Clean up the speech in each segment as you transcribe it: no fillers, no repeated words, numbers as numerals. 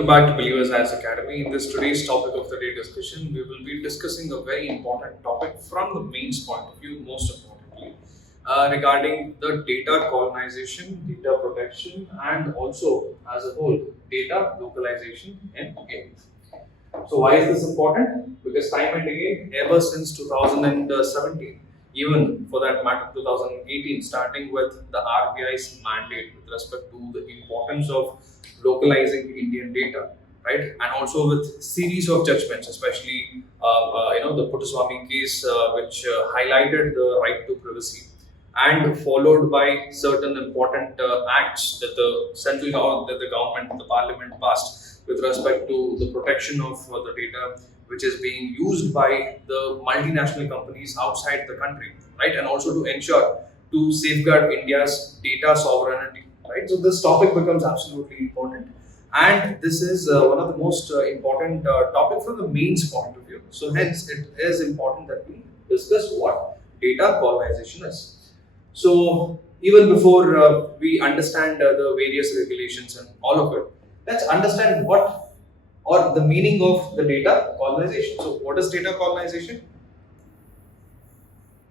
Welcome back to Believers as Academy. In this today's topic of the day discussion, we will be discussing a very important topic from the mains point of view, most importantly, regarding the data colonization, data protection, and also, as a whole, data localization in India. So, why is this important? Because time and again, ever since 2017, even for that matter 2018, starting with the RBI's mandate with respect to the importance of localizing Indian data, right? And also with series of judgments, especially the Puttaswamy case, which highlighted the right to privacy, and followed by certain important acts that the central government, that the government, the parliament passed with respect to the protection of the data which is being used by the multinational companies outside the country, right? And also to ensure to safeguard India's data sovereignty, right? So this topic becomes absolutely important, and this is one of the most important topic from the mains point of view. So hence, it is important that we discuss what data colonization is. So even before we understand the various regulations and all of it, let's understand what or the meaning of the data colonization. So what is data colonization?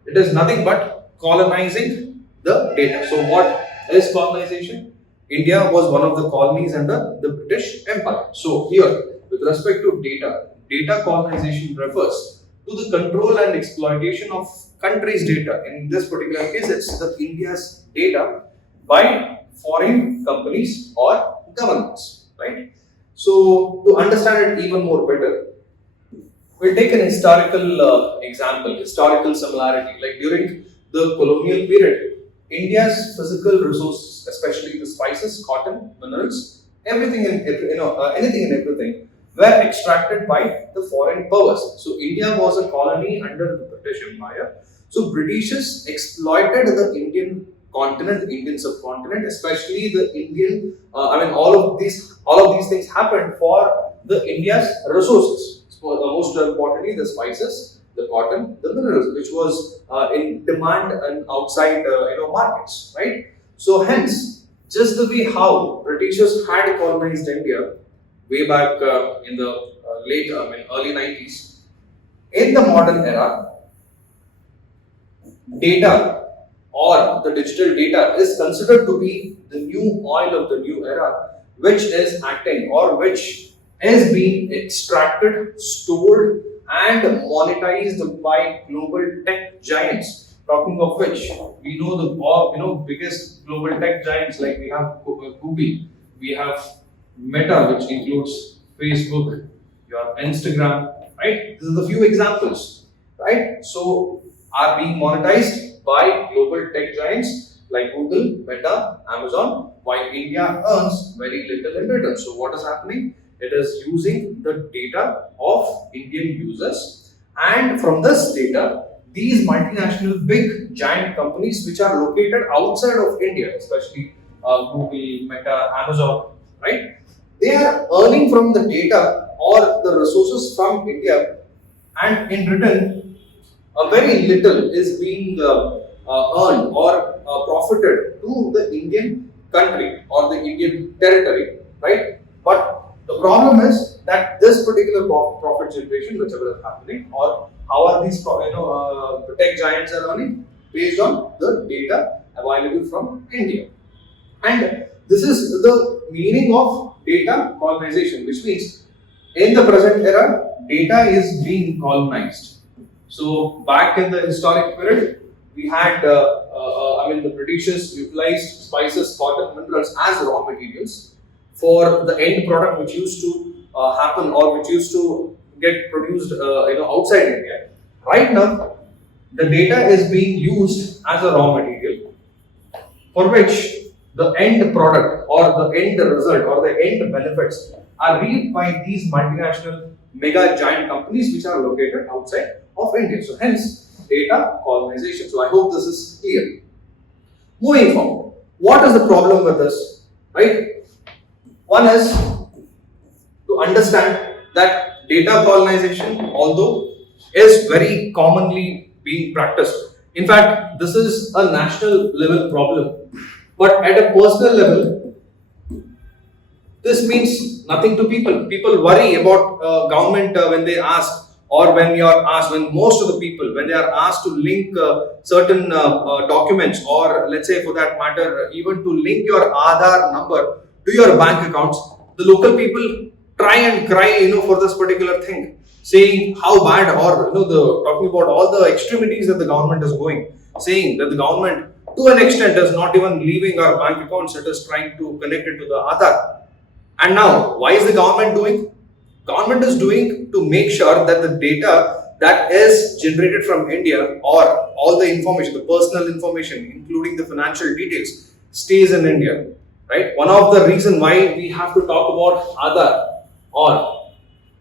It is nothing but colonizing the data. So what is colonization? India was one of the colonies under the British Empire. So here, with respect to data colonization refers to the control and exploitation of countries' data. In this particular case, it's the India's data by foreign companies or governments, right? So to understand it even more better, we'll take an historical example, historical similarity. Like during the colonial period, India's physical resources, especially the spices, cotton, minerals, everything and anything and everything, were extracted by the foreign powers. So India was a colony under the British Empire. So Britishers exploited the Indian continent, the Indian subcontinent, especially the Indian. All of these things happened for the India's resources. So, most importantly, the spices, the cotton, the minerals, which was in demand and outside markets, right? So hence, just the way how Britishers had colonized India way back in the early 90s, in the modern era, data or the digital data is considered to be the new oil of the new era, which is acting or which is being extracted, stored, and monetized by global tech giants. Talking of which, we know the biggest global tech giants, like we have Google, we have Meta, which includes Facebook, your Instagram, right? This is a few examples, right? So are being monetized by global tech giants like Google, Meta, Amazon, while India earns very little in return. So what is happening? It is using the data of Indian users, and from this data, these multinational big giant companies which are located outside of India, especially Google, Meta, Amazon, right? They are earning from the data or the resources from India, and in return, a very little is being earned or profited to the Indian country or the Indian territory, right? But the problem is that this particular profit generation, whichever is happening, or how are these the tech giants are earning based on the data available from India, and this is the meaning of data colonization, which means in the present era, data is being colonized. So back in the historic period, we had the Britishers utilized spices, cotton, minerals as raw materials for the end product which used to happen or which used to get produced outside India. Right now, the data is being used as a raw material for which the end product or the end result or the end benefits are reaped by these multinational mega giant companies which are located outside of India. So hence, data colonization. So I hope this is clear. Moving forward, what is the problem with this? Right? One is to understand that data colonization, although is very commonly being practiced. In fact, this is a national level problem. But at a personal level, This means nothing to people. People worry about government when they ask, or when you are asked, when most of the people, when they are asked to link certain documents, or let's say for that matter, even to link your Aadhaar number to your bank accounts, the local people try and cry, for this particular thing, saying how bad, or the talking about all the extremities that the government is going, saying that the government, to an extent, is not even leaving our bank accounts; it is trying to connect it to the Aadhaar. And now, why is the government doing? Government is doing to make sure that the data that is generated from India, or all the information, the personal information, including the financial details, stays in India. Right? One of the reason why we have to talk about Aadhaar, or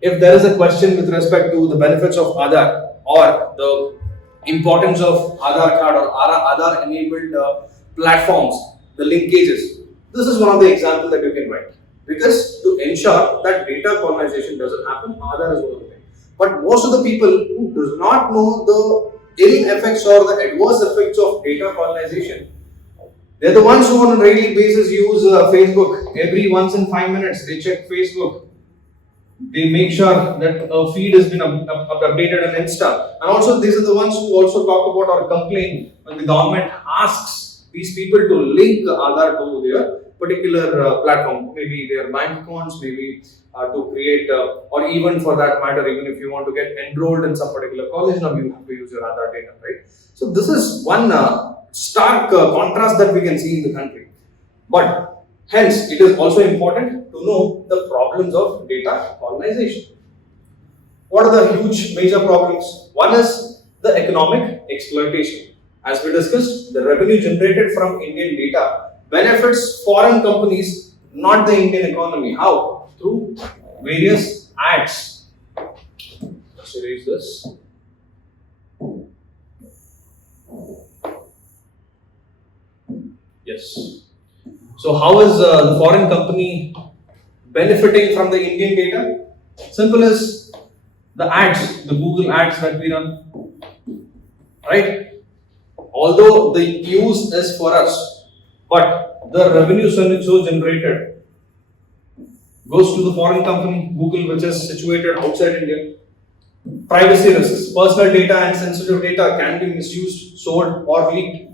if there is a question with respect to the benefits of Aadhaar, or the importance of Aadhaar card, or Aadhaar enabled platforms, the linkages, this is one of the examples that you can write. Because to ensure that data colonization doesn't happen, Aadhaar is one of the things. But most of the people who does not know the ill effects or the adverse effects of data colonization, they're the ones who on a daily basis use Facebook. Every once in 5 minutes, they check Facebook. They make sure that a feed has been updated on Insta. And also, these are the ones who also talk about or complain when the government asks these people to link Aadhaar to their particular platform, maybe their bank accounts, maybe to create, or even for that matter, even if you want to get enrolled in some particular college, now you have to use your Aadhaar data, right? So, this is one stark contrast that we can see in the country. But hence, it is also important to know the problems of data colonization. What are the huge major problems? One is the economic exploitation. As we discussed, the revenue generated from Indian data benefits foreign companies, not the Indian economy. How? Through various ads. Let's erase this. Yes. So, how is the foreign company benefiting from the Indian data? Simple as the ads, the Google ads that we run, right? Although the use is for us, but the revenue so generated goes to the foreign company, Google, which is situated outside India. Privacy risks. Personal data and sensitive data can be misused, sold, or leaked.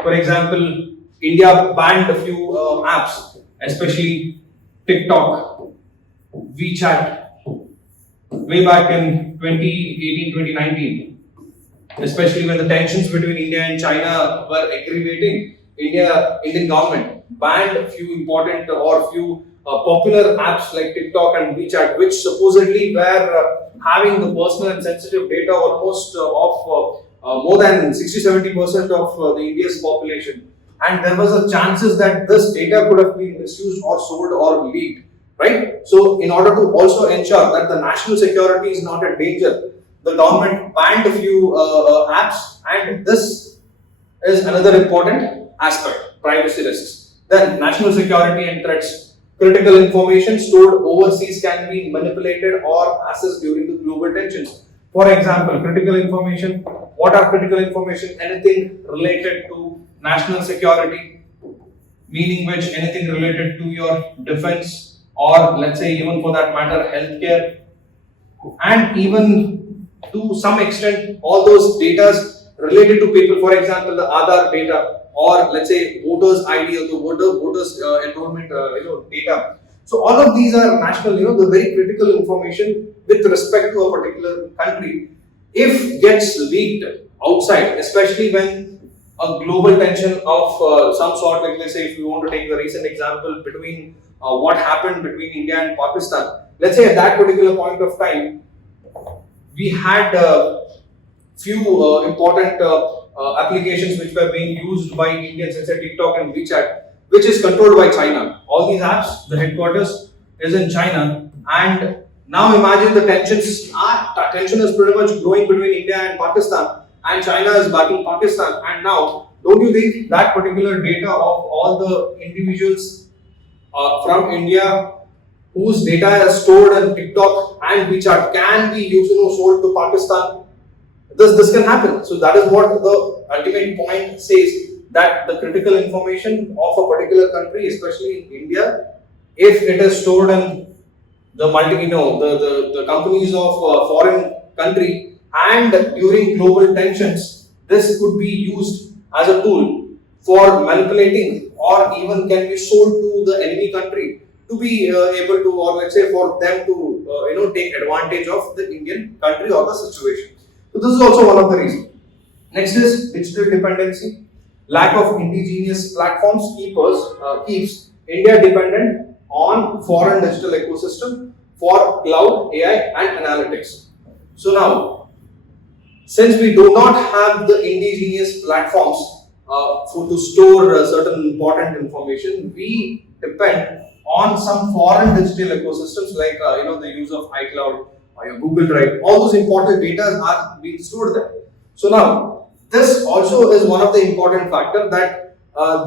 For example, India banned a few apps, especially TikTok, WeChat, way back in 2018-2019. Especially when the tensions between India and China were aggravating, Indian government banned a few important or few popular apps like TikTok and WeChat, which supposedly were having the personal and sensitive data almost of more than 60-70% of the India's population. And there was a chances that this data could have been misused or sold or leaked, right? So, in order to also ensure that the national security is not in danger, the government banned a few apps, and this is another important aspect: privacy risks. Then, national security and threats. Critical information stored overseas can be manipulated or accessed during the global tensions. For example, critical information. What are critical information? Anything related to national security, meaning which anything related to your defense, or let's say even for that matter healthcare, and even to some extent all those data related to people. For example, the Aadhaar data, or let's say voters ID, or the voters enrollment data. So all of these are national, the very critical information with respect to a particular country. If gets leaked outside, especially when a global tension of some sort, like let's say if you want to take the recent example between what happened between India and Pakistan, let's say at that particular point of time, we had few important applications which were being used by Indians, such as TikTok and WeChat, which is controlled by China. All these apps, the headquarters is in China, and now imagine the tensions. Tension is pretty much growing between India and Pakistan, and China is backing Pakistan. And now, don't you think that particular data of all the individuals from India whose data is stored in TikTok and WeChat can be used, sold to Pakistan? This can happen. So that is what the ultimate point says, that the critical information of a particular country, especially in India, if it is stored in the the companies of foreign country, and during global tensions, this could be used as a tool for manipulating, or even can be sold to the enemy country to be able to, or let's say for them to take advantage of the Indian country or the situation. So this is also one of the reasons. Next is digital dependency. Lack of indigenous platforms keeps India dependent on foreign digital ecosystem for cloud, AI, and analytics. So now, since we do not have the indigenous platforms to store certain important information, we depend on some foreign digital ecosystems like the use of iCloud or your Google Drive. All those important data are being stored there. So now, this also is one of the important factor that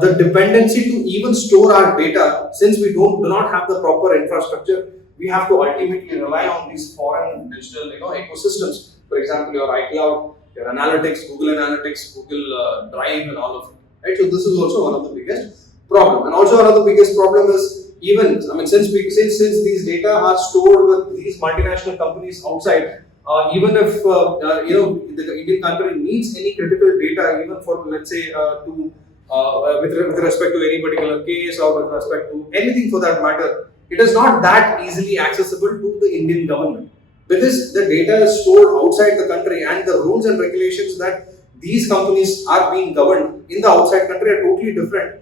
the dependency to even store our data, since we do not have the proper infrastructure, we have to ultimately rely on these foreign digital ecosystems. For example, your iCloud, your analytics, Google Analytics, Google Drive, and all of it. Right. So this is also one of the biggest problem. And also one of the biggest problem is, even since these data are stored with these multinational companies outside, even if the Indian country needs any critical data, even for let's say with respect to any particular case or with respect to anything for that matter, it is not that easily accessible to the Indian government, because the data is stored outside the country, and the rules and regulations that these companies are being governed in the outside country are totally different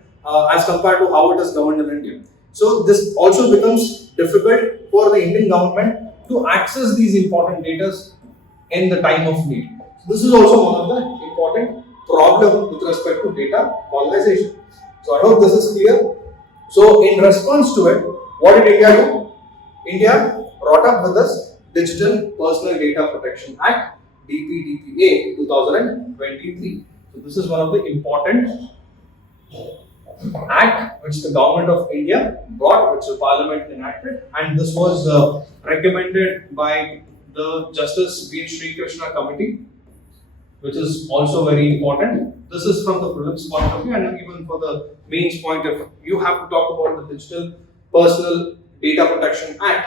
as compared to how it is governed in India. So this also becomes difficult for the Indian government to access these important data in the time of need. So this is also one of the important problem with respect to data colonization. So I hope this is clear. So in response to it, what did India do? India brought up with this Digital Personal Data Protection Act, DPDPA 2023. So this is one of the important act which the government of India brought, which the parliament enacted, and this was recommended by the Justice V. Sri Krishna Committee, which is also very important. This is from the prelims point of view, and even for the mains point of view. You have to talk about the Digital Personal Data Protection Act.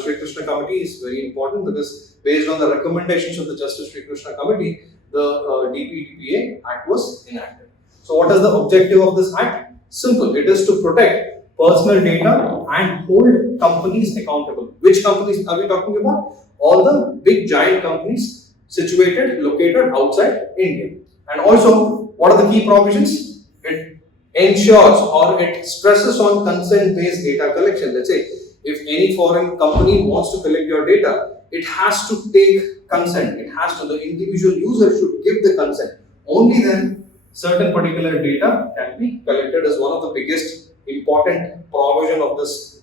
Sri Krishna Committee is very important because based on the recommendations of the Justice Sri Krishna Committee, the DPDPA Act was enacted. So what is the objective of this act? Simple. It is to protect personal data and hold companies accountable. Which companies are we talking about? All the big giant companies located outside India. And also, what are the key provisions? It ensures or it stresses on consent-based data collection. Let's say, if any foreign company wants to collect your data, it has to take consent. The individual user should give the consent. Only then certain particular data can be collected, as one of the biggest important provision of this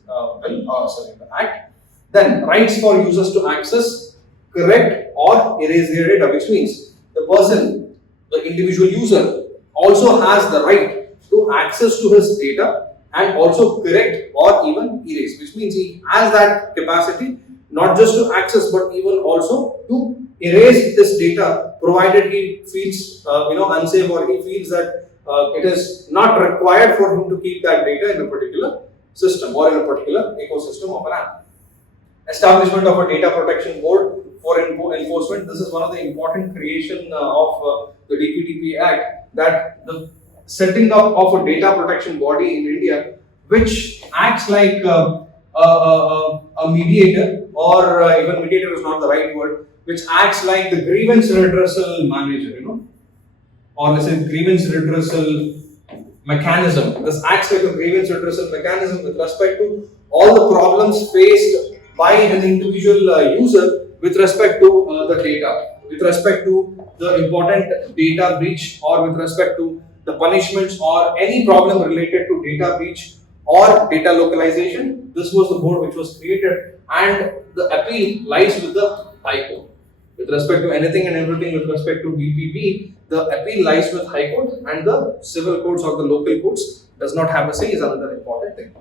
act. Then rights for users to access, correct or erase their data, which means the individual user also has the right to access to his data and also correct or even erase, which means he has that capacity not just to access but even also to erase this data, provided he feels unsafe, or he feels that it is not required for him to keep that data in a particular system or in a particular ecosystem of an app. Establishment of a data protection board for enforcement. This is one of the important creation of the DPDP Act, that the setting up of a data protection body in India, which acts like a mediator, or even mediator is not the right word, which acts like the grievance redressal manager, or let's say grievance redressal mechanism. This acts like a grievance redressal mechanism with respect to all the problems faced by an individual user with respect to the data, with respect to the important data breach, or with respect to the punishments or any problem related to data breach or data localization. This was the board which was created, and the appeal lies with the High Court. With respect to anything and everything with respect to DPP, the appeal lies with High Court, and the civil courts or the local courts does not have a say, is another important thing.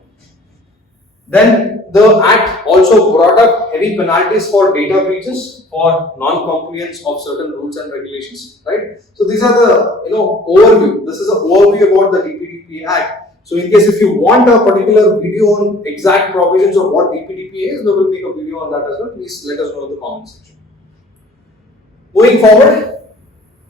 Then the Act also brought up heavy penalties for data breaches for non-compliance of certain rules and regulations. Right. So these are the overview. This is an overview about the DPDP Act. So in case if you want a particular video on exact provisions of what DPDPA is, we will make a video on that as well. Please let us know in the comment section. Moving forward,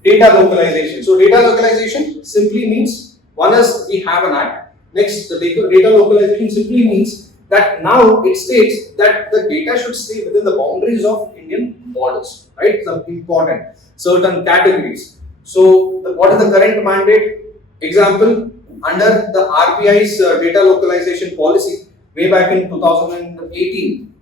data localization. So data localization simply means, one is we have an act. Next, the data localization simply means that now it states that the data should stay within the boundaries of Indian borders, right? Some important certain categories. So what is the current mandate? Example, under the RBI's data localization policy way back in 2018,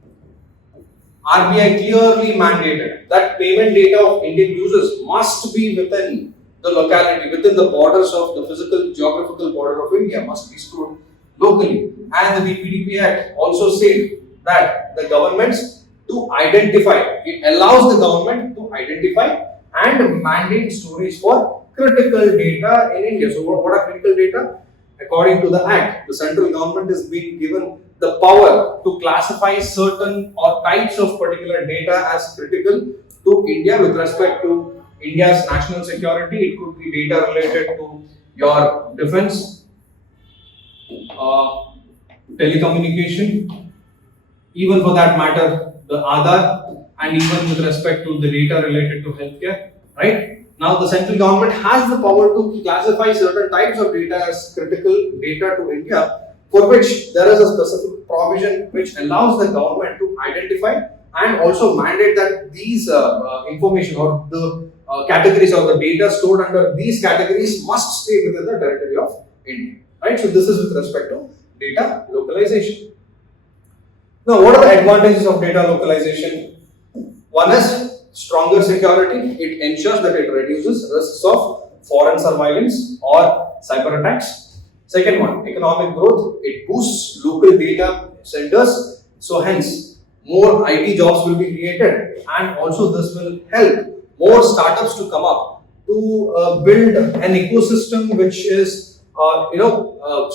RBI clearly mandated that payment data of Indian users must be within the locality, within the borders of the physical geographical border of India, must be stored locally. And the DPDP Act also said that the governments to identify, it allows the government to identify and mandate storage for critical data in India. So what are critical data? According to the Act, the central government is being given the power to classify certain or types of particular data as critical to India with respect to India's national security. It could be data related to your defense, telecommunication, even for that matter, the Aadhaar, and even with respect to the data related to healthcare, right? Now, the central government has the power to classify certain types of data as critical data to India, for which there is a specific provision which allows the government to identify and also mandate that these information or the categories or the data stored under these categories must stay within the territory of India, right? So, this is with respect to data localization. Now, what are the advantages of data localization? One is stronger security. It ensures that it reduces risks of foreign surveillance or cyber attacks. Second one, economic growth. It boosts local data centers. So hence, more IT jobs will be created, and also this will help more startups to come up to build an ecosystem which is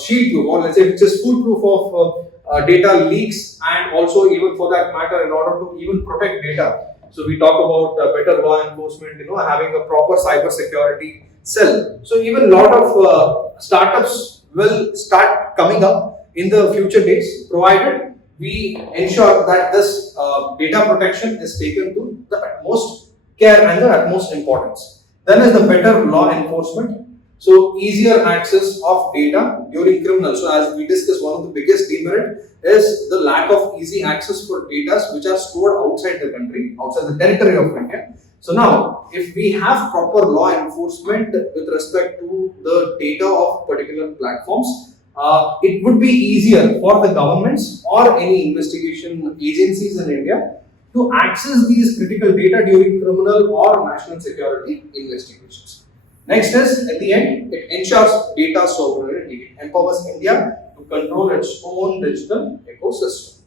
shield-proof, or let's say which is foolproof of data leaks, and also even for that matter in order to even protect data. So we talk about better law enforcement, having a proper cyber security cell. So even a lot of startups will start coming up in the future days, provided we ensure that this data protection is taken to the utmost care and the utmost importance. Then is the better law enforcement. So easier access of data during criminal. So as we discussed, one of the biggest demerit is the lack of easy access for data which are stored outside the country, outside the territory of India. So now, if we have proper law enforcement with respect to the data of particular platforms, it would be easier for the governments or any investigation agencies in India to access these critical data during criminal or national security investigations. Next is, at the end, it ensures data sovereignty. It empowers India to control its own digital ecosystem.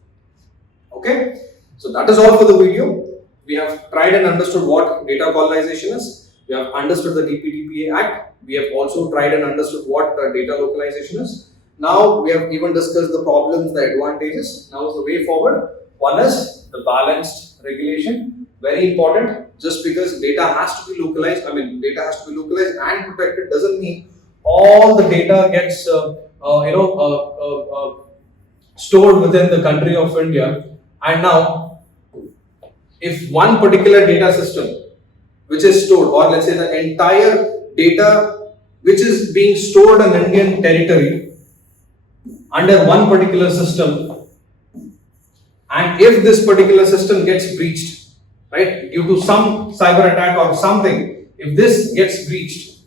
Okay, so that is all for the video. We have tried and understood what data colonization is. We have understood the DPDPA Act. We have also tried and understood what data localization is. Now we have even discussed the problems, the advantages. Now is the way forward. One is the balanced regulation. Very important. Just because data has to be localized, data has to be localized and protected doesn't mean all the data gets stored within the country of India. And now, if one particular data system which is stored, or let's say the entire data which is being stored in Indian territory under one particular system, and if this particular system gets breached, right, due to some cyber attack or something, if this gets breached,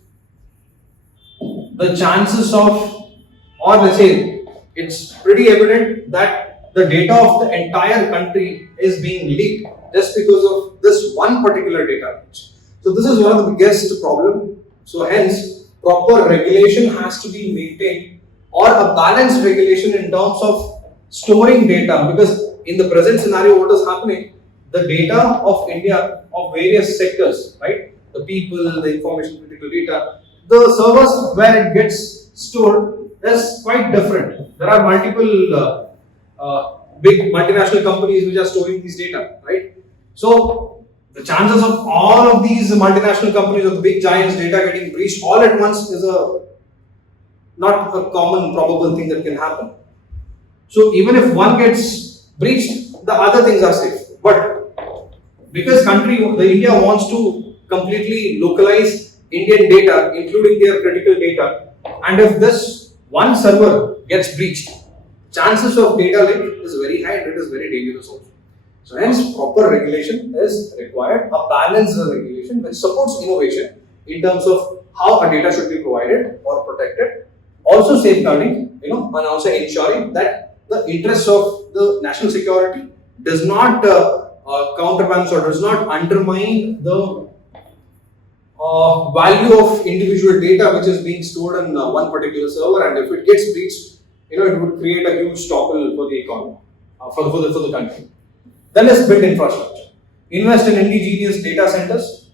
the chances of, or let's say, it's pretty evident that the data of the entire country is being leaked just because of this one particular data breach. So this is one of the biggest problem. So hence, proper regulation has to be maintained, or a balanced regulation in terms of storing data, because in the present scenario, what is happening? The data of India of various sectors, right? The people, the information critical data, the servers where it gets stored is quite different. There are multiple big multinational companies which are storing these data, right? So the chances of all of these multinational companies or the big giants data getting breached all at once is a not a common probable thing that can happen. So even if one gets breached, the other things are safe. But because the India wants to completely localize Indian data, including their critical data, and if this one server gets breached, chances of data leak is very high and it is very dangerous also. So hence proper regulation is required, a balanced regulation which supports innovation in terms of how our data should be provided or protected, also safeguarding, and also ensuring that the interests of the national security does not counterbalance or does not undermine the value of individual data which is being stored in one particular server, and if it gets breached, it would create a huge topple for the economy, for the country. Then is build infrastructure. Invest in indigenous data centers,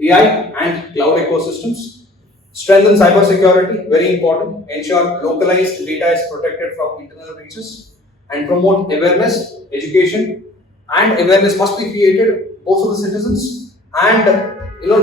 AI and cloud ecosystems. Strengthen cybersecurity, very important. Ensure localized data is protected from internal breaches, and promote awareness, education, and awareness must be created both for the citizens and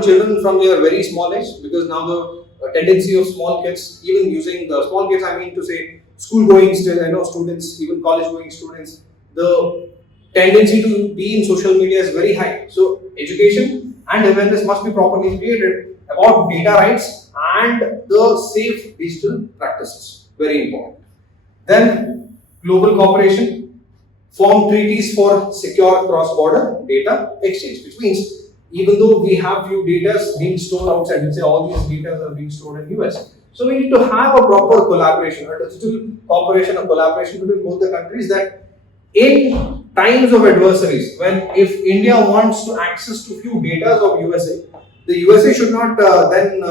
children from their very small age, because now the tendency of small kids, even using the small kids, I mean to say school going students, even college going students, the tendency to be in social media is very high. So education and awareness must be properly created about data rights and the safe digital practices. Very important. Then global cooperation, form treaties for secure cross-border data exchange, which means even though we have few data being stored outside, let's say all these data are being stored in US. So we need to have a proper collaboration, a digital cooperation, a collaboration between both the countries, that in times of adversaries, when if India wants to access to few data of USA, the USA should not then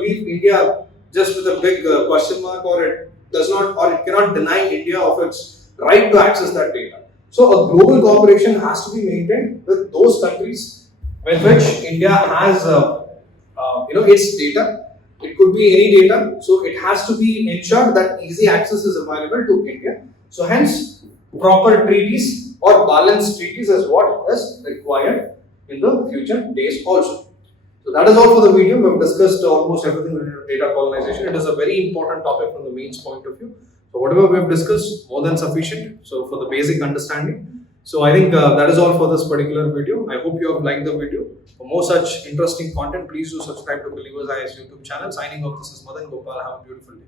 leave India just with a big question mark, or it does not, or it cannot deny India of its right to access that data. So a global cooperation has to be maintained with those countries with which India has its data. It could be any data, so it has to be ensured that easy access is available to India. So hence, proper treaties or balanced treaties is what is required in the future days also. So that is all for the video. We have discussed almost everything related to data colonization. It is a very important topic from the mains point of view. So whatever we have discussed, more than sufficient. So for the basic understanding. So I think that is all for this particular video. I hope you have liked the video. For more such interesting content, please do subscribe to Believers IAS YouTube channel. Signing off, this is Madan Gopal. Have a beautiful day.